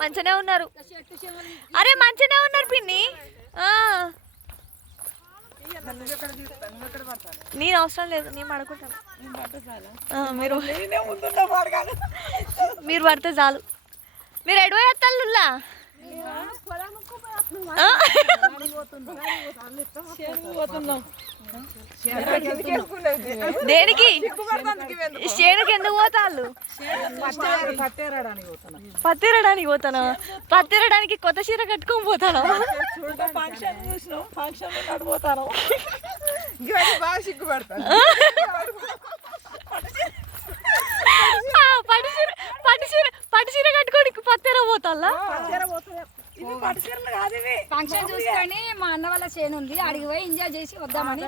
మంచిగానే ఉన్నారు. అరే మంచిగానే ఉన్నారు పిన్ని. నేను అవసరం లేదు, నేను పడుకుంటాను. మీరు పడితే చాలు. మీరు ఎడవ ఎత్తాలులా దేనికి చేనుకి ఎందుకు పోతాళ్ళు? పత్తిరడానికి పోతానా? పత్తిరడానికి కొత్త చీర కట్టుకొని పోతాను. పట్టు చీర కట్టుకొని పత్తిర పోతాలా? ఫంక్షన్ చూసుకొని మా అన్న వాళ్ళ చేను ఉంది, అడిగి పోయి ఎంజాయ్ చేసి వద్దామని